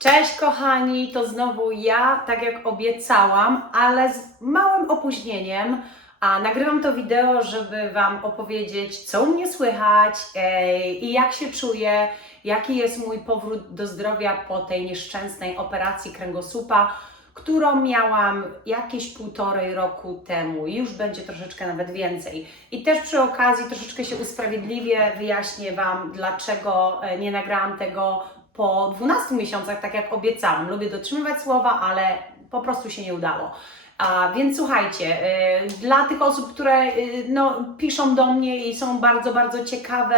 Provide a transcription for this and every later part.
Cześć kochani, to znowu ja, tak jak obiecałam, ale z małym opóźnieniem. A nagrywam to wideo, żeby Wam opowiedzieć, co u mnie słychać ej, i jak się czuję, jaki jest mój powrót do zdrowia po tej nieszczęsnej operacji kręgosłupa, którą miałam jakieś półtorej roku temu. Już będzie troszeczkę nawet więcej. I też przy okazji troszeczkę się usprawiedliwię, wyjaśnię Wam, dlaczego e, nie nagrałam tego po 12 miesiącach, tak jak obiecałam. Lubię dotrzymywać słowa, ale po prostu się nie udało. A więc słuchajcie, y, dla tych osób, które y, no, piszą do mnie i są bardzo, bardzo ciekawe,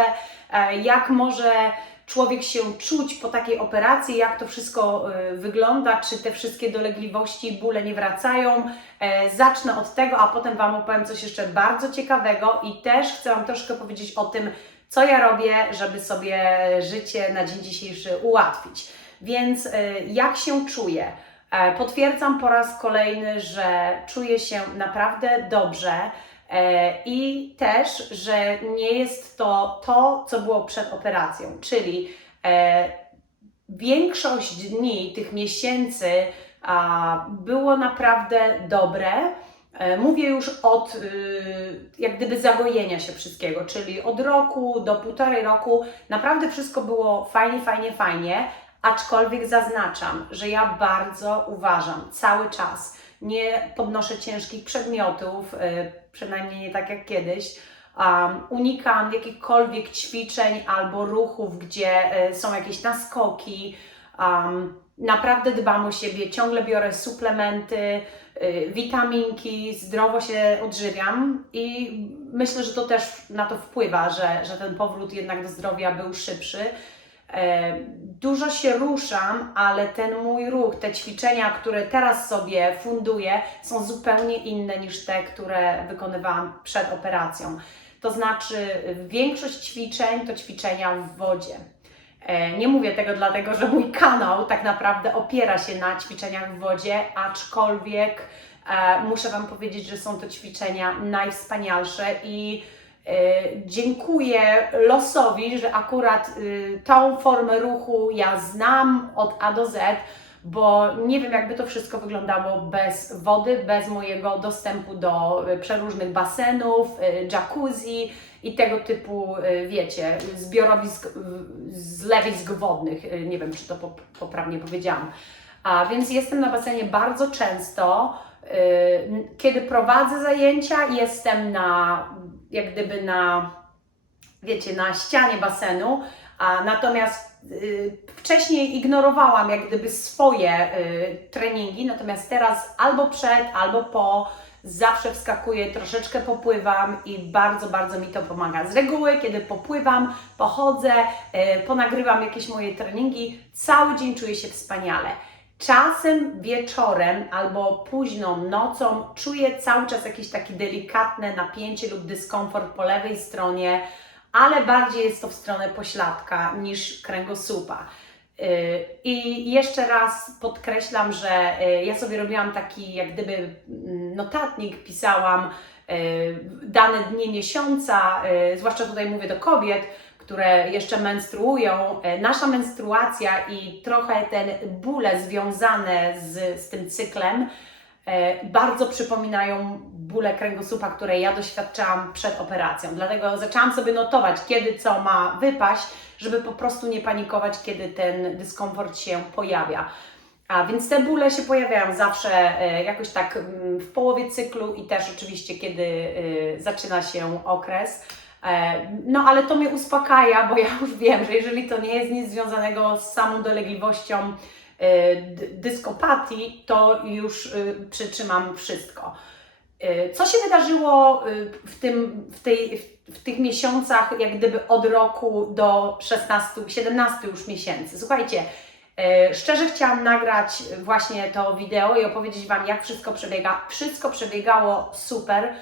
e, jak może człowiek się czuć po takiej operacji, jak to wszystko y, wygląda, czy te wszystkie dolegliwości, bóle nie wracają. E, Zacznę od tego, a potem Wam opowiem coś jeszcze bardzo ciekawego i też chcę Wam troszkę powiedzieć o tym, co ja robię, żeby sobie życie na dzień dzisiejszy ułatwić. Więc y, jak się czuję? E, Potwierdzam po raz kolejny, że czuję się naprawdę dobrze e, i też, że nie jest to to, co było przed operacją, czyli e, większość dni, tych miesięcy było naprawdę dobre. E, Mówię już od y, jak gdyby zagojenia się wszystkiego, czyli od roku do półtorej roku naprawdę wszystko było fajnie, fajnie, fajnie, aczkolwiek zaznaczam, że ja bardzo uważam cały czas, nie podnoszę ciężkich przedmiotów, y, przynajmniej nie tak jak kiedyś. Unikam jakichkolwiek ćwiczeń albo ruchów, gdzie y, są jakieś naskoki. Um, naprawdę dbam o siebie, ciągle biorę suplementy, y, witaminki, zdrowo się odżywiam i myślę, że to też na to wpływa, że, że ten powrót jednak do zdrowia był szybszy. E, Dużo się ruszam, ale ten mój ruch, te ćwiczenia, które teraz sobie funduję, są zupełnie inne niż te, które wykonywałam przed operacją. To znaczy, większość ćwiczeń to ćwiczenia w wodzie. E, Nie mówię tego dlatego, że mój kanał tak naprawdę opiera się na ćwiczeniach w wodzie, aczkolwiek e, muszę Wam powiedzieć, że są to ćwiczenia najwspanialsze i e, dziękuję losowi, że akurat y, tą formę ruchu ja znam od A do Z, bo nie wiem, jakby to wszystko wyglądało bez wody, bez mojego dostępu do y, przeróżnych basenów, y, jacuzzi i tego typu, y, wiecie, zbiorowisk, zlewisk wodnych. Y, Nie wiem, czy to pop- poprawnie powiedziałam. A więc jestem na basenie bardzo często. Y, Kiedy prowadzę zajęcia, jestem na, jak gdyby na, wiecie, na ścianie basenu, a natomiast wcześniej ignorowałam jak gdyby swoje treningi, natomiast teraz albo przed, albo po zawsze wskakuję, troszeczkę popływam i bardzo, bardzo mi to pomaga. Z reguły, kiedy popływam, pochodzę, y, ponagrywam jakieś moje treningi, cały dzień czuję się wspaniale. Czasem wieczorem albo późną nocą czuję cały czas jakieś takie delikatne napięcie lub dyskomfort po lewej stronie, ale bardziej jest to w stronę pośladka niż kręgosłupa. Yy, I jeszcze raz podkreślam, że yy, ja sobie robiłam taki jak gdyby mm, notatnik, pisałam yy, dane dni miesiąca, zwłaszcza tutaj mówię do kobiet, które jeszcze menstruują. Nasza menstruacja i trochę ten bóle związane z, z tym cyklem bardzo przypominają bóle kręgosłupa, które ja doświadczałam przed operacją. Dlatego zaczęłam sobie notować, kiedy co ma wypaść, żeby po prostu nie panikować, kiedy ten dyskomfort się pojawia. A więc te bóle się pojawiają zawsze e, jakoś tak mm, w połowie cyklu i też oczywiście, kiedy e, zaczyna się okres. E, No, ale to mnie uspokaja, bo ja już wiem, że jeżeli to nie jest nic związanego z samą dolegliwością e, dyskopatii, to już e, przytrzymam wszystko. E, Co się wydarzyło e, w, tym, w, tej, w tych miesiącach, jak gdyby od roku do 16, 17 już miesięcy? Słuchajcie, e, szczerze chciałam nagrać właśnie to wideo i opowiedzieć Wam, jak wszystko przebiega. Wszystko przebiegało super.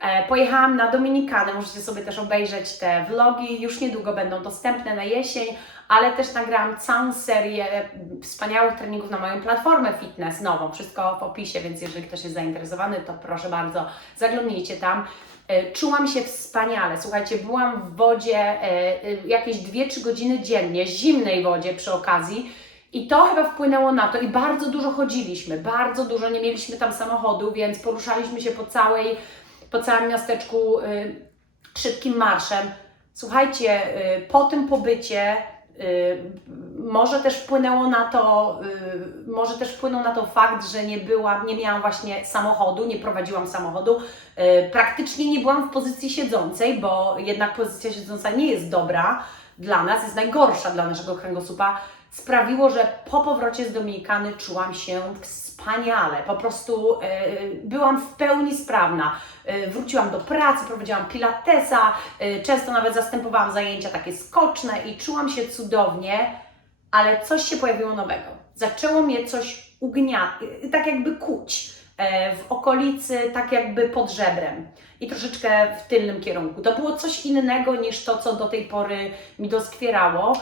E, Pojechałam na Dominikanę, możecie sobie też obejrzeć te vlogi, już niedługo będą dostępne na jesień, ale też nagrałam całą serię mm, wspaniałych treningów na moją platformę fitness nową, wszystko w opisie, więc jeżeli ktoś jest zainteresowany, to proszę bardzo, zaglądnijcie tam. E, Czułam się wspaniale, słuchajcie, byłam w wodzie e, e, jakieś 2-3 godziny dziennie, zimnej wodzie przy okazji. I to chyba wpłynęło na to. I bardzo dużo chodziliśmy, bardzo dużo, nie mieliśmy tam samochodu, więc poruszaliśmy się po całej, po całym miasteczku y, szybkim marszem. Słuchajcie, y, po tym pobycie y, może też wpłynęło na to, może też wpłynął na to fakt, że nie byłam, nie miałam właśnie samochodu, nie prowadziłam samochodu. Praktycznie nie byłam w pozycji siedzącej, bo jednak pozycja siedząca nie jest dobra dla nas, jest najgorsza dla naszego kręgosłupa. Sprawiło, że po powrocie z Dominikany czułam się wspaniale. Po prostu y, byłam w pełni sprawna. Y, wróciłam do pracy, prowadziłam pilatesa, y, często nawet zastępowałam zajęcia takie skoczne i czułam się cudownie, ale coś się pojawiło nowego. Zaczęło mnie coś ugniatać, tak jakby kuć w okolicy, tak jakby pod żebrem i troszeczkę w tylnym kierunku. To było coś innego niż to, co do tej pory mi doskwierało,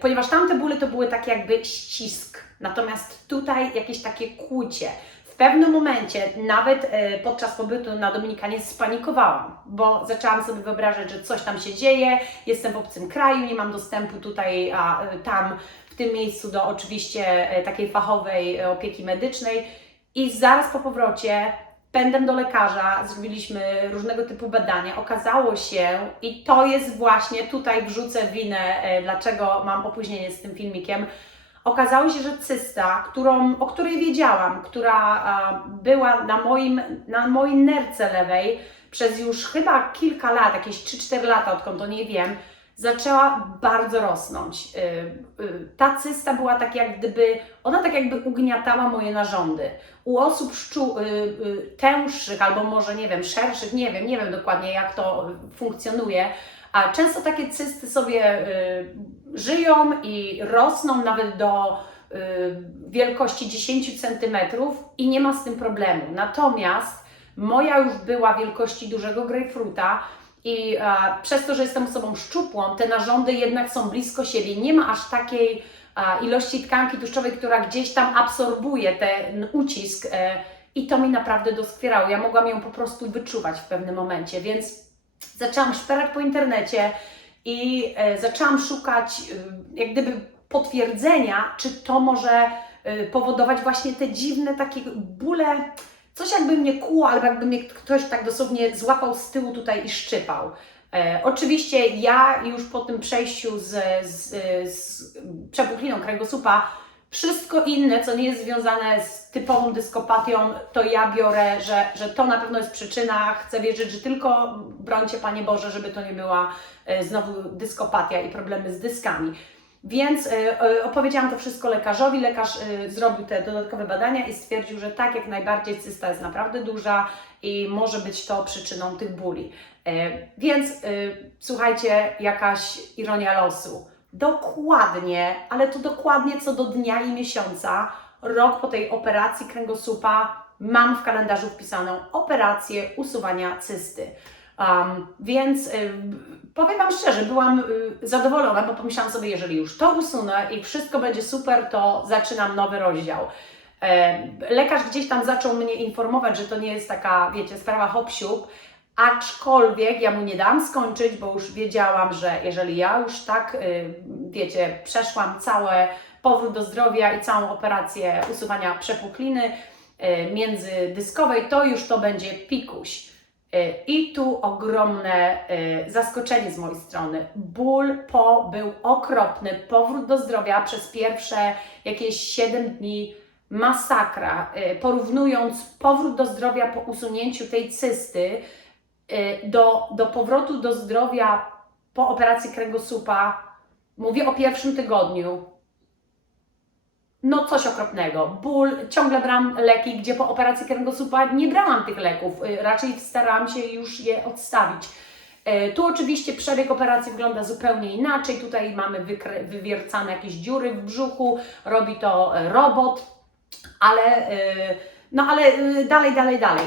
ponieważ tamte bóle to były tak jakby ścisk, natomiast tutaj jakieś takie kłucie. W pewnym momencie, nawet e, podczas pobytu na Dominikanie, spanikowałam, bo zaczęłam sobie wyobrażać, że coś tam się dzieje, jestem w obcym kraju, nie mam dostępu tutaj, a e, tam, w tym miejscu do oczywiście e, takiej fachowej e, opieki medycznej. I zaraz po powrocie pędem do lekarza zrobiliśmy różnego typu badania. Okazało się, i to jest właśnie tutaj wrzucę winę, e, dlaczego mam opóźnienie z tym filmikiem. Okazało się, że cysta, którą, o której wiedziałam, która była na moim, na mojej nerce lewej przez już chyba kilka lat, jakieś 3-4 lata, odkąd o niej wiem, zaczęła bardzo rosnąć. Y, y, Ta cysta była tak jak gdyby, ona tak jakby ugniatała moje narządy. U osób szczu, y, tęższych albo może nie wiem, szerszych, nie wiem, nie wiem dokładnie jak to funkcjonuje, a często takie cysty sobie żyją i rosną nawet do wielkości 10 cm i nie ma z tym problemu. Natomiast moja już była wielkości dużego grejpfruta i e, przez to, że jestem osobą szczupłą, te narządy jednak są blisko siebie. Nie ma aż takiej e, ilości tkanki tłuszczowej, która gdzieś tam absorbuje ten ucisk e, i to mi naprawdę doskwierało. Ja mogłam ją po prostu wyczuwać w pewnym momencie, więc zaczęłam szperać po internecie i e, zaczęłam szukać e, jak gdyby potwierdzenia, czy to może e, powodować właśnie te dziwne takie bóle, coś jakby mnie kłuło, albo jakby mnie ktoś tak dosłownie złapał z tyłu tutaj i szczypał. E, oczywiście ja już po tym przejściu z, z, z kręgosłupa, wszystko inne, co nie jest związane z typową dyskopatią, to ja biorę, że, że to na pewno jest przyczyna. Chcę wierzyć, że tylko brońcie Panie Boże, żeby to nie była e, znowu dyskopatia i problemy z dyskami. Więc e, e, opowiedziałam to wszystko lekarzowi. Lekarz e, zrobił te dodatkowe badania i stwierdził, że tak, jak najbardziej cysta jest naprawdę duża i może być to przyczyną tych bóli. Więc słuchajcie, jakaś ironia losu. Dokładnie, ale to dokładnie co do dnia i miesiąca, rok po tej operacji kręgosłupa, mam w kalendarzu wpisaną operację usuwania cysty. Um, więc y, powiem Wam szczerze, byłam y, zadowolona, bo pomyślałam sobie, jeżeli już to usunę i wszystko będzie super, to zaczynam nowy rozdział. E, lekarz gdzieś tam zaczął mnie informować, że to nie jest taka, wiecie, sprawa hop aczkolwiek ja mu nie dałam skończyć, bo już wiedziałam, że jeżeli ja już tak, y, wiecie, przeszłam całe powrót do zdrowia i całą operację usuwania przepukliny y, międzydyskowej, to już to będzie pikuś. Y, I tu ogromne y, zaskoczenie z mojej strony. Ból po był okropny. Powrót do zdrowia przez pierwsze jakieś 7 dni masakra. Y, Porównując powrót do zdrowia po usunięciu tej cysty do, do powrotu do zdrowia po operacji kręgosłupa, mówię o pierwszym tygodniu, no coś okropnego. Ból, ciągle brałam leki, gdzie po operacji kręgosłupa nie brałam tych leków. Y, Raczej starałam się już je odstawić. E, Tu oczywiście przebieg operacji wygląda zupełnie inaczej. Tutaj mamy wywiercane jakieś dziury w brzuchu, robi to e, robot, ale e, no ale e, dalej, dalej, dalej.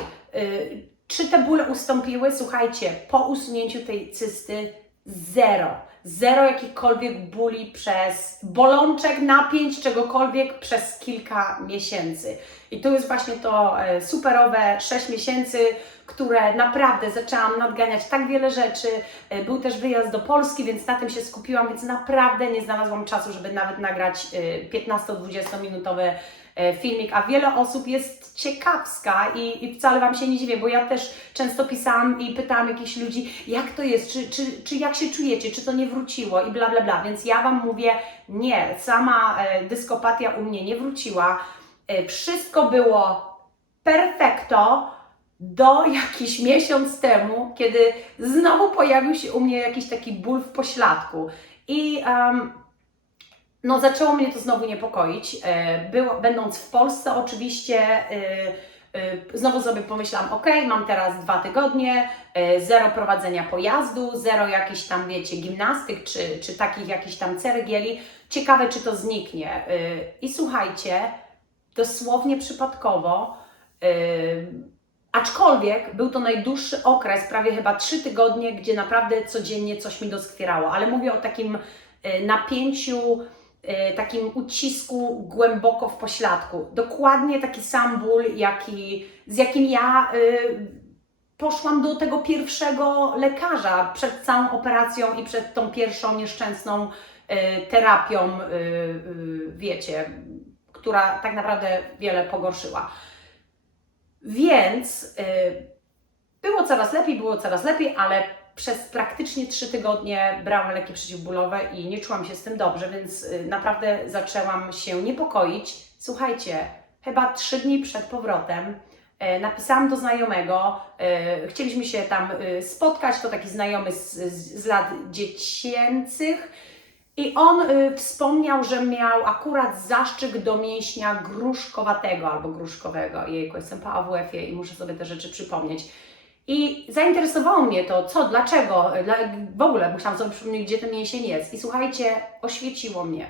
Czy te bóle ustąpiły? Słuchajcie, po usunięciu tej cysty zero. Zero jakichkolwiek bóli przez bolączek, napięć, czegokolwiek przez kilka miesięcy. I tu jest właśnie to e, superowe 6 miesięcy, które naprawdę zaczęłam nadganiać tak wiele rzeczy. E, Był też wyjazd do Polski, więc na tym się skupiłam, więc naprawdę nie znalazłam czasu, żeby nawet nagrać e, 15-20 minutowy e, filmik, a wiele osób jest ciekawska i, i wcale Wam się nie dziwię, bo ja też często pisałam i pytałam jakichś ludzi, jak to jest, czy, czy, czy jak się czujecie, czy to nie wróciło i bla bla bla, więc ja Wam mówię, nie, sama e, dyskopatia u mnie nie wróciła, e, wszystko było perfekto do jakiś miesiąc temu, kiedy znowu pojawił się u mnie jakiś taki ból w pośladku. I em, no, zaczęło mnie to znowu niepokoić. E, Było, będąc w Polsce, oczywiście, e, e, znowu sobie pomyślałam: OK, mam teraz dwa tygodnie, zero prowadzenia pojazdu, zero jakichś tam, wiecie, gimnastyk czy, czy takich jakichś tam ceregieli. Ciekawe, czy to zniknie. I słuchajcie, dosłownie przypadkowo. Aczkolwiek był to najdłuższy okres, prawie chyba trzy tygodnie, gdzie naprawdę codziennie coś mi doskwierało, ale mówię o takim napięciu, takim ucisku głęboko w pośladku. Dokładnie taki sam ból, jaki, z jakim ja e, poszłam do tego pierwszego lekarza przed całą operacją i przed tą pierwszą nieszczęsną e, terapią, e, e, wiecie, która tak naprawdę wiele pogorszyła. Więc y, było coraz lepiej, było coraz lepiej, ale przez praktycznie trzy tygodnie brałam leki przeciwbólowe i nie czułam się z tym dobrze, więc y, naprawdę zaczęłam się niepokoić. Słuchajcie, chyba trzy dni przed powrotem e, napisałam do znajomego, e, chcieliśmy się tam y, spotkać, to taki znajomy z, z, lat dziecięcych. I on y, wspomniał, że miał akurat zaszczyk do mięśnia gruszkowatego albo gruszkowego. Jejku, jestem po AWF-ie i muszę sobie te rzeczy przypomnieć. I zainteresowało mnie to, co, dlaczego, dla, w ogóle musiałam sobie przypomnieć, gdzie ten mięsień jest. I słuchajcie, oświeciło mnie.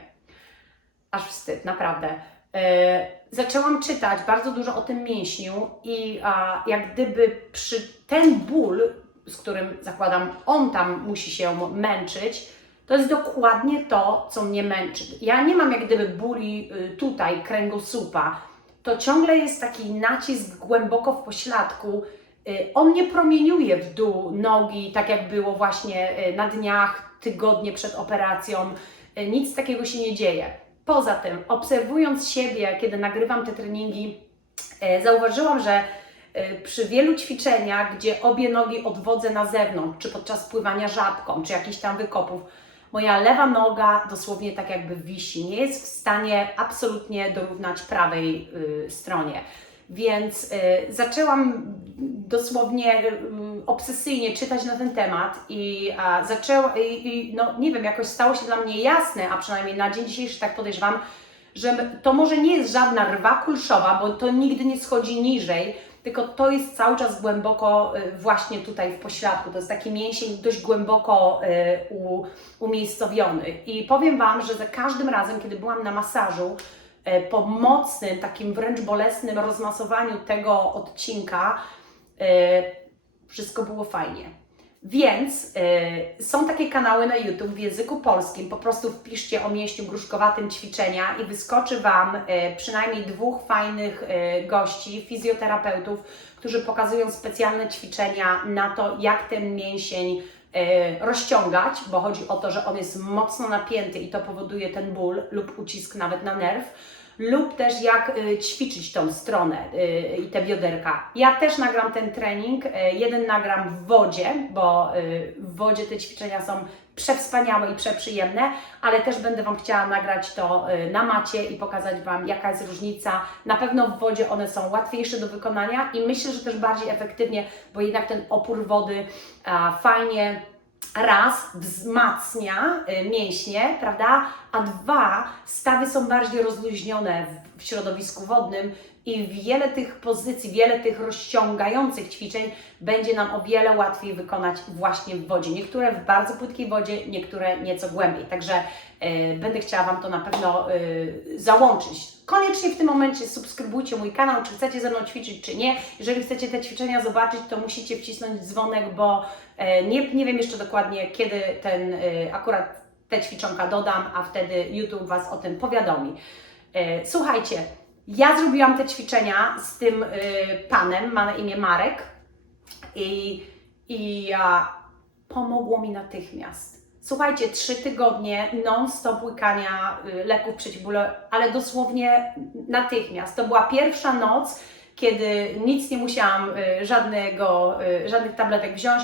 Aż wstyd, naprawdę. E, zaczęłam czytać bardzo dużo o tym mięśniu i a, jak gdyby przy ten ból, z którym zakładam, on tam musi się męczyć, to jest dokładnie to, co mnie męczy. Ja nie mam jak gdyby bóli y, tutaj, kręgosłupa. To ciągle jest taki nacisk głęboko w pośladku. Y, On nie promieniuje w dół nogi, tak jak było właśnie y, na dniach, tygodnie przed operacją. Y, Nic takiego się nie dzieje. Poza tym, obserwując siebie, kiedy nagrywam te treningi, zauważyłam, że przy wielu ćwiczeniach, gdzie obie nogi odwodzę na zewnątrz, czy podczas pływania żabką, czy jakichś tam wykopów, moja lewa noga dosłownie tak jakby wisi, nie jest w stanie absolutnie dorównać prawej y, stronie. Więc y, zaczęłam dosłownie y, obsesyjnie czytać na ten temat i zaczęła, i, no nie wiem, jakoś stało się dla mnie jasne, a przynajmniej na dzień dzisiejszy tak podejrzewam, że to może nie jest żadna rwa kulszowa, bo to nigdy nie schodzi niżej, tylko to jest cały czas głęboko y, właśnie tutaj w pośladku. To jest taki mięsień dość głęboko umiejscowiony. I powiem Wam, że za każdym razem, kiedy byłam na masażu, po mocnym, takim wręcz bolesnym rozmasowaniu tego odcinka, y, wszystko było fajnie. Więc y, są takie kanały na YouTube w języku polskim. Po prostu wpiszcie o mięśniu gruszkowatym ćwiczenia i wyskoczy Wam przynajmniej dwóch fajnych gości, fizjoterapeutów, którzy pokazują specjalne ćwiczenia na to, jak ten mięsień rozciągać, bo chodzi o to, że on jest mocno napięty i to powoduje ten ból lub ucisk nawet na nerw lub też jak y, ćwiczyć tą stronę y, i te bioderka. Ja też nagram ten trening, jeden nagram w wodzie, bo w wodzie te ćwiczenia są przewspaniałe i przeprzyjemne, ale też będę Wam chciała nagrać to y, na macie i pokazać Wam jaka jest różnica. Na pewno w wodzie one są łatwiejsze do wykonania i myślę, że też bardziej efektywnie, bo jednak ten opór wody fajnie raz wzmacnia y, mięśnie, prawda? A dwa, stawy są bardziej rozluźnione w środowisku wodnym i wiele tych pozycji, wiele tych rozciągających ćwiczeń będzie nam o wiele łatwiej wykonać właśnie w wodzie. Niektóre w bardzo płytkiej wodzie, niektóre nieco głębiej. Także y, będę chciała Wam to na pewno y, załączyć. Koniecznie w tym momencie subskrybujcie mój kanał, czy chcecie ze mną ćwiczyć, czy nie. Jeżeli chcecie te ćwiczenia zobaczyć, to musicie wcisnąć dzwonek, bo e, nie, nie wiem jeszcze dokładnie, kiedy ten e, akurat te ćwiczonka dodam, a wtedy YouTube Was o tym powiadomi. Słuchajcie, ja zrobiłam te ćwiczenia z tym e, panem, ma na imię Marek. I, i a, pomogło mi natychmiast. Słuchajcie, trzy tygodnie non-stop łykania y, leków przeciwbólowych, ale dosłownie natychmiast. To była pierwsza noc, kiedy nic nie musiałam y, żadnego, y, żadnych tabletek wziąć.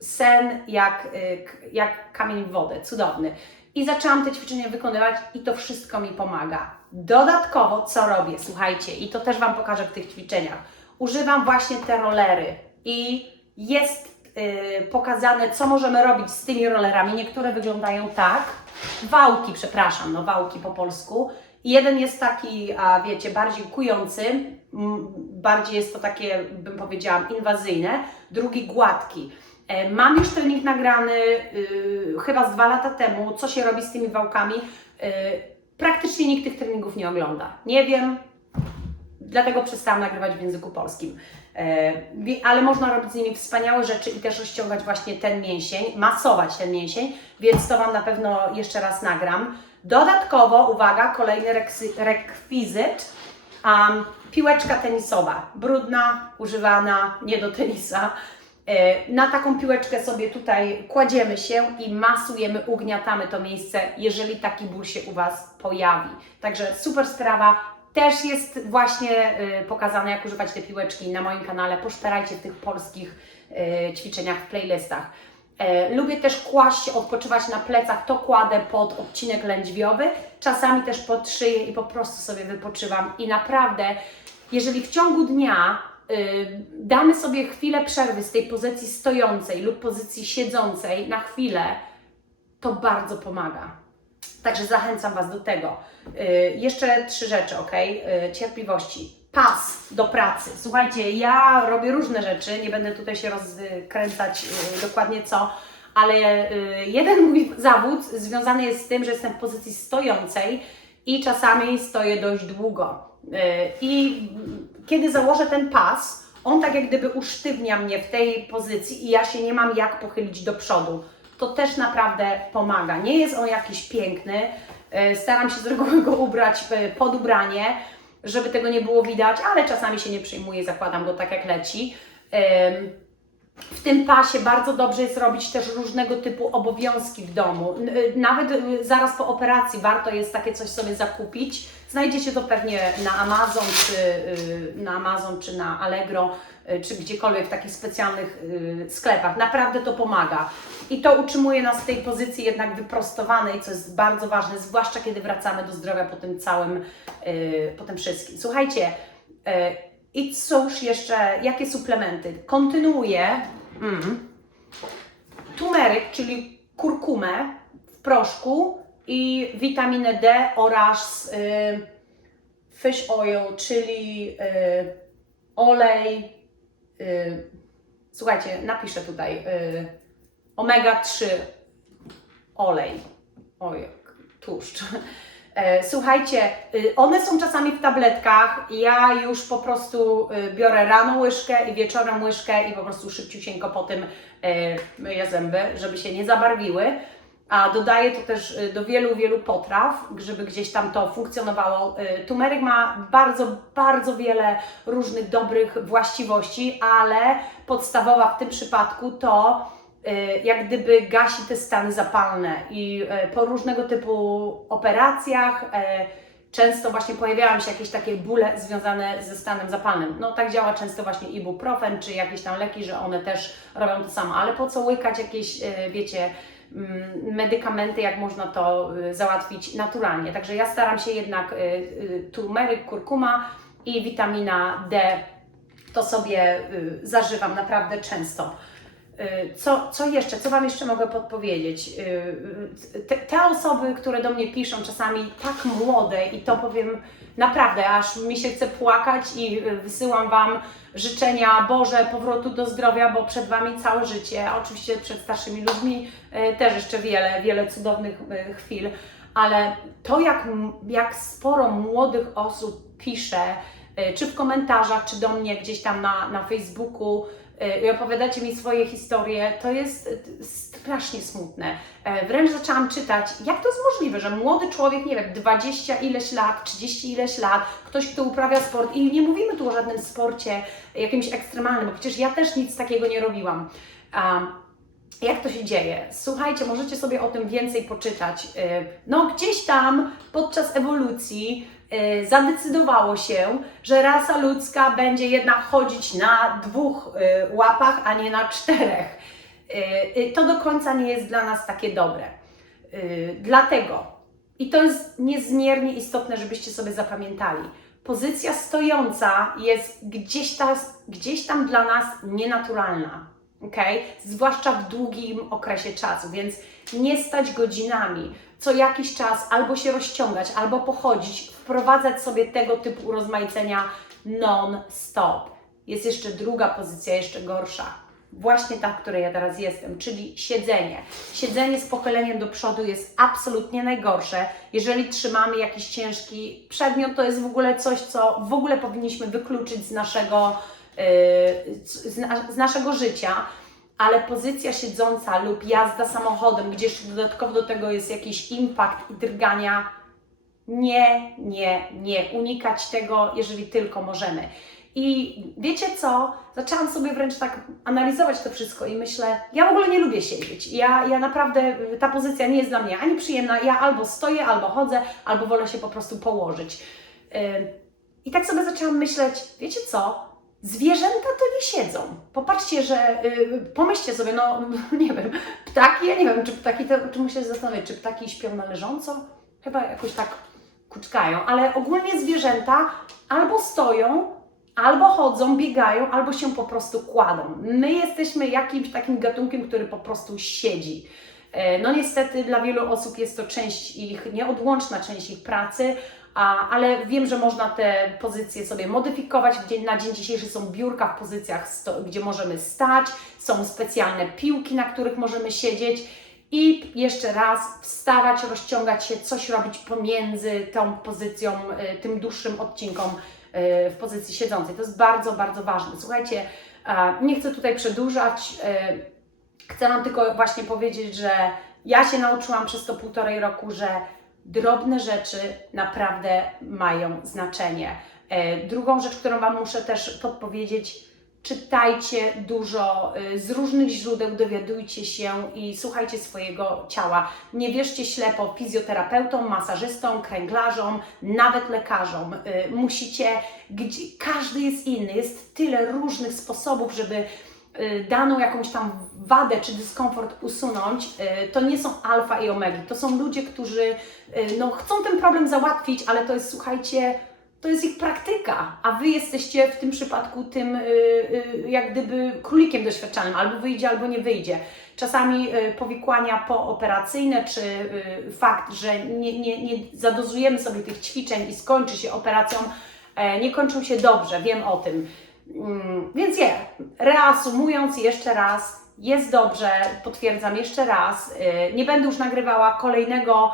Sen jak, y, jak kamień w wodę, cudowny. I zaczęłam te ćwiczenia wykonywać i to wszystko mi pomaga. Dodatkowo, co robię? Słuchajcie, i to też Wam pokażę w tych ćwiczeniach. Używam właśnie te rollery i jest y, pokazane, co możemy robić z tymi rollerami. Niektóre wyglądają tak. Wałki, przepraszam, no wałki po polsku. Jeden jest taki, a wiecie, bardziej kujący, bardziej jest to takie, bym powiedziała, inwazyjne, drugi gładki. E, Mam już trening nagrany y, chyba z dwa lata temu, co się robi z tymi wałkami. Y, praktycznie nikt tych treningów nie ogląda. Nie wiem, dlatego przestałam nagrywać w języku polskim. E, ale można robić z nimi wspaniałe rzeczy i też rozciągać właśnie ten mięsień, masować ten mięsień, więc to Wam na pewno jeszcze raz nagram. Dodatkowo, uwaga, kolejny rekwizyt, um, piłeczka tenisowa, brudna, używana, nie do tenisa. E, Na taką piłeczkę sobie tutaj kładziemy się i masujemy, ugniatamy to miejsce, jeżeli taki ból się u Was pojawi. Także super sprawa. Też jest właśnie e, pokazane, jak używać te piłeczki na moim kanale. Poszperajcie w tych polskich e, ćwiczeniach, w playlistach. Lubię też kłaść odpoczywać na plecach. To kładę pod odcinek lędźwiowy, czasami też pod szyję i po prostu sobie wypoczywam. I naprawdę, jeżeli w ciągu dnia damy sobie chwilę przerwy z tej pozycji stojącej lub pozycji siedzącej na chwilę, to bardzo pomaga. Także zachęcam Was do tego. Y, jeszcze trzy rzeczy, ok? Y, cierpliwości. Pas do pracy. Słuchajcie, ja robię różne rzeczy, nie będę tutaj się rozkręcać y, dokładnie co, ale y, jeden mój zawód związany jest z tym, że jestem w pozycji stojącej i czasami stoję dość długo. Y, I kiedy założę ten pas, on tak jak gdyby usztywnia mnie w tej pozycji i ja się nie mam jak pochylić do przodu. To też naprawdę pomaga. Nie jest on jakiś piękny. y, Staram się z reguły go ubrać y, pod ubranie, żeby tego nie było widać, ale czasami się nie przejmuję, zakładam go tak jak leci. W tym pasie bardzo dobrze jest robić też różnego typu obowiązki w domu. Y, Nawet y, zaraz po operacji warto jest takie coś sobie zakupić. Znajdziecie to pewnie na Amazon, czy y, na Amazon, czy na Allegro, czy gdziekolwiek w takich specjalnych sklepach. Naprawdę to pomaga. I to utrzymuje nas w tej pozycji jednak wyprostowanej, co jest bardzo ważne, zwłaszcza kiedy wracamy do zdrowia po tym całym, po tym wszystkim. Słuchajcie, i cóż jeszcze, jakie suplementy? Kontynuuję mm, tumeryk, czyli kurkumę w proszku i witaminę D oraz y, fish oil, czyli y, olej. Y, słuchajcie, napiszę tutaj y, omega-3 olej, ojej, tłuszcz. E, Słuchajcie, y, one są czasami w tabletkach. Ja już po prostu y, biorę rano łyżkę i wieczorem łyżkę i po prostu szybciusieńko po tym e, myję zęby, żeby się nie zabarwiły. A dodaję to też y, do wielu, wielu potraw, żeby gdzieś tam to funkcjonowało. Tumeryk ma bardzo, bardzo wiele różnych dobrych właściwości, ale podstawowa w tym przypadku to jak gdyby gasi te stany zapalne i y, po różnego typu operacjach y, często właśnie pojawiają się jakieś takie bóle związane ze stanem zapalnym. No tak działa często właśnie ibuprofen czy jakieś tam leki, że one też robią to samo, ale po co łykać jakieś, wiecie, mm, medykamenty, jak można to załatwić naturalnie. Także ja staram się jednak turmeryk, kurkuma i witamina D to sobie zażywam naprawdę często. Y, Co, co jeszcze, co Wam jeszcze mogę podpowiedzieć? Y, Te, te osoby, które do mnie piszą, czasami tak młode i to powiem naprawdę, aż mi się chce płakać i wysyłam Wam życzenia Boże powrotu do zdrowia, bo przed Wami całe życie, oczywiście przed starszymi ludźmi y, też jeszcze wiele, wiele cudownych chwil, ale to jak, jak sporo młodych osób pisze, czy w komentarzach, czy do mnie gdzieś tam na, na Facebooku, i opowiadacie mi swoje historie, to jest y, strasznie smutne. E, Wręcz zaczęłam czytać, jak to jest możliwe, że młody człowiek, nie wiem, 20 ileś lat, 30 ileś lat, ktoś, kto uprawia sport, i nie mówimy tu o żadnym sporcie jakimś ekstremalnym, bo przecież ja też nic takiego nie robiłam. Jak to się dzieje? Słuchajcie, możecie sobie o tym więcej poczytać. No, gdzieś tam podczas ewolucji zadecydowało się, że rasa ludzka będzie jednak chodzić na dwóch y, łapach, a nie na czterech. Y, y, To do końca nie jest dla nas takie dobre. Y, Dlatego, i to jest niezmiernie istotne, żebyście sobie zapamiętali, pozycja stojąca jest gdzieś tam, gdzieś tam dla nas nienaturalna ok? Zwłaszcza w długim okresie czasu, więc nie stać godzinami. Co jakiś czas albo się rozciągać, albo pochodzić, wprowadzać sobie tego typu urozmaicenia non-stop. Jest jeszcze druga pozycja, jeszcze gorsza. Właśnie ta, w której ja teraz jestem, czyli siedzenie. Siedzenie z pochyleniem do przodu jest absolutnie najgorsze. Jeżeli trzymamy jakiś ciężki przedmiot, to jest w ogóle coś, co w ogóle powinniśmy wykluczyć z naszego yy, z, na, z naszego życia, ale pozycja siedząca lub jazda samochodem, gdzie jeszcze dodatkowo do tego jest jakiś impact i drgania, nie, nie, nie. Unikać tego, jeżeli tylko możemy. I wiecie co? Zaczęłam sobie wręcz tak analizować to wszystko i myślę, ja w ogóle nie lubię siedzieć. Ja, ja naprawdę, ta pozycja nie jest dla mnie ani przyjemna. Ja albo stoję, albo chodzę, albo wolę się po prostu położyć. I tak sobie zaczęłam myśleć, wiecie co? Zwierzęta to nie siedzą. Popatrzcie, że yy, pomyślcie sobie, no nie wiem, ptaki, ja nie wiem, czy ptaki, to, czy muszę się zastanowić, czy ptaki śpią na leżąco? Chyba jakoś tak kuczkają, ale ogólnie zwierzęta albo stoją, albo chodzą, biegają, albo się po prostu kładą. My jesteśmy jakimś takim gatunkiem, który po prostu siedzi. E, No niestety dla wielu osób jest to część ich, nieodłączna część ich pracy, a, ale wiem, że można te pozycje sobie modyfikować. Na dzień dzisiejszy są biurka w pozycjach, gdzie możemy stać, są specjalne piłki, na których możemy siedzieć. I jeszcze raz wstawać, rozciągać się, coś robić pomiędzy tą pozycją, y, tym dłuższym odcinkom y, w pozycji siedzącej. To jest bardzo, bardzo ważne. Słuchajcie, nie chcę tutaj przedłużać. e, Chcę Wam tylko właśnie powiedzieć, że ja się nauczyłam przez to półtorej roku, że drobne rzeczy naprawdę mają znaczenie. E, Drugą rzecz, którą Wam muszę też podpowiedzieć, czytajcie dużo y, z różnych źródeł, dowiadujcie się i słuchajcie swojego ciała. Nie wierzcie ślepo fizjoterapeutom, masażystom, kręglarzom, nawet lekarzom. Y, Musicie, każdy jest inny, jest tyle różnych sposobów, żeby daną jakąś tam wadę czy dyskomfort usunąć, y, to nie są alfa i omegi. To są ludzie, którzy y, no, chcą ten problem załatwić, ale to jest, słuchajcie, to jest ich praktyka, a Wy jesteście w tym przypadku tym y, y, jak gdyby królikiem doświadczalnym, albo wyjdzie, albo nie wyjdzie. Czasami y, powikłania pooperacyjne, czy y, fakt, że nie, nie, nie zadozujemy sobie tych ćwiczeń i skończy się operacją, e, nie kończą się dobrze, wiem o tym. Mm, Więc nie, reasumując jeszcze raz, jest dobrze, potwierdzam jeszcze raz, y, nie będę już nagrywała kolejnego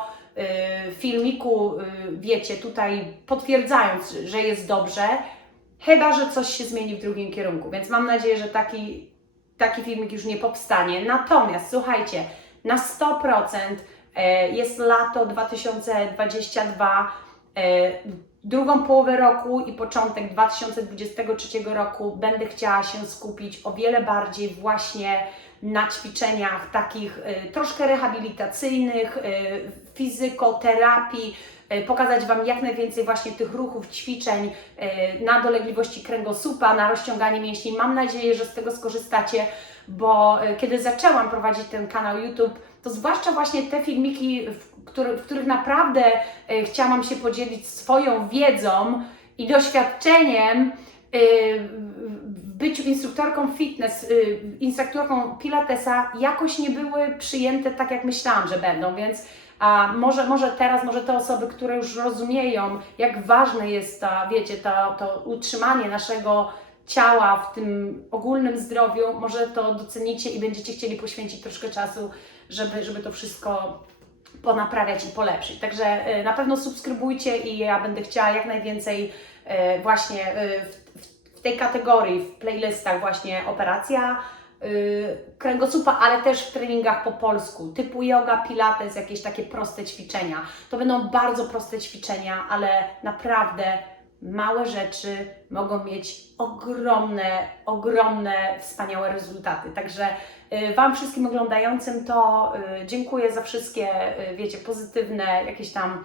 y, filmiku, y, wiecie, tutaj potwierdzając, że jest dobrze, chyba, że coś się zmieni w drugim kierunku, więc mam nadzieję, że taki, taki filmik już nie powstanie. Natomiast słuchajcie, na 100% e, jest lato 2022, e, drugą połowę roku i początek 2023 roku będę chciała się skupić o wiele bardziej właśnie na ćwiczeniach takich y, troszkę rehabilitacyjnych, y, fizykoterapii, y, pokazać Wam jak najwięcej właśnie tych ruchów, ćwiczeń na dolegliwości kręgosłupa, na rozciąganie mięśni. Mam nadzieję, że z tego skorzystacie, bo kiedy zaczęłam prowadzić ten kanał YouTube, to zwłaszcza właśnie te filmiki, w, który, w których naprawdę y, chciałam się podzielić swoją wiedzą i doświadczeniem, y, w byciu instruktorką fitness, y, instruktorką pilatesa jakoś nie były przyjęte tak, jak myślałam, że będą, więc a może, może teraz, może te osoby, które już rozumieją, jak ważne jest ta, wiecie, to, to utrzymanie naszego ciała w tym ogólnym zdrowiu, może to docenicie i będziecie chcieli poświęcić troszkę czasu, żeby, żeby to wszystko ponaprawiać i polepszyć. Także y, na pewno subskrybujcie i ja będę chciała jak najwięcej y, właśnie y, w, w, tej kategorii, w playlistach właśnie operacja kręgosłupa, ale też w treningach po polsku, typu yoga, pilates, jakieś takie proste ćwiczenia. To będą bardzo proste ćwiczenia, ale naprawdę małe rzeczy mogą mieć ogromne, ogromne, wspaniałe rezultaty. Także y, Wam wszystkim oglądającym to y, dziękuję za wszystkie, y, wiecie, pozytywne jakieś tam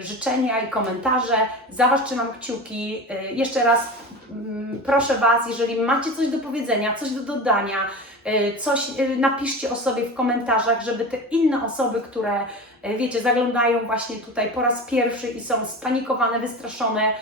życzenia i komentarze. Za Was trzymam kciuki. Jeszcze raz mm, proszę Was, jeżeli macie coś do powiedzenia, coś do dodania, coś napiszcie o sobie w komentarzach, żeby te inne osoby, które wiecie, zaglądają właśnie tutaj po raz pierwszy i są spanikowane, wystraszone,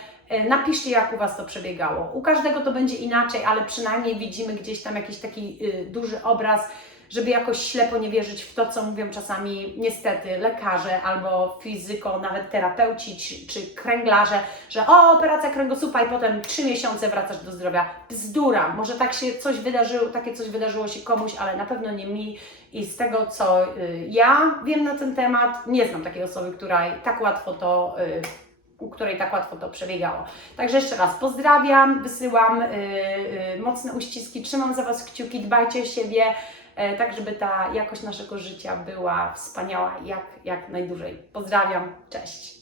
napiszcie jak u Was to przebiegało. U każdego to będzie inaczej, ale przynajmniej widzimy gdzieś tam jakiś taki y, duży obraz, żeby jakoś ślepo nie wierzyć w to, co mówią czasami niestety lekarze albo fizyko, nawet terapeuci czy, czy kręglarze, że o, operacja kręgosłupa i potem trzy miesiące wracasz do zdrowia. Bzdura, może tak się coś wydarzyło, takie coś wydarzyło się komuś, ale na pewno nie mi i z tego, co y, ja wiem na ten temat, nie znam takiej osoby, która tak łatwo to y, u której tak łatwo to przebiegało. Także jeszcze raz pozdrawiam, wysyłam y, y, mocne uściski, trzymam za Was kciuki, dbajcie o siebie, y, tak żeby ta jakość naszego życia była wspaniała jak, jak najdłużej. Pozdrawiam, cześć!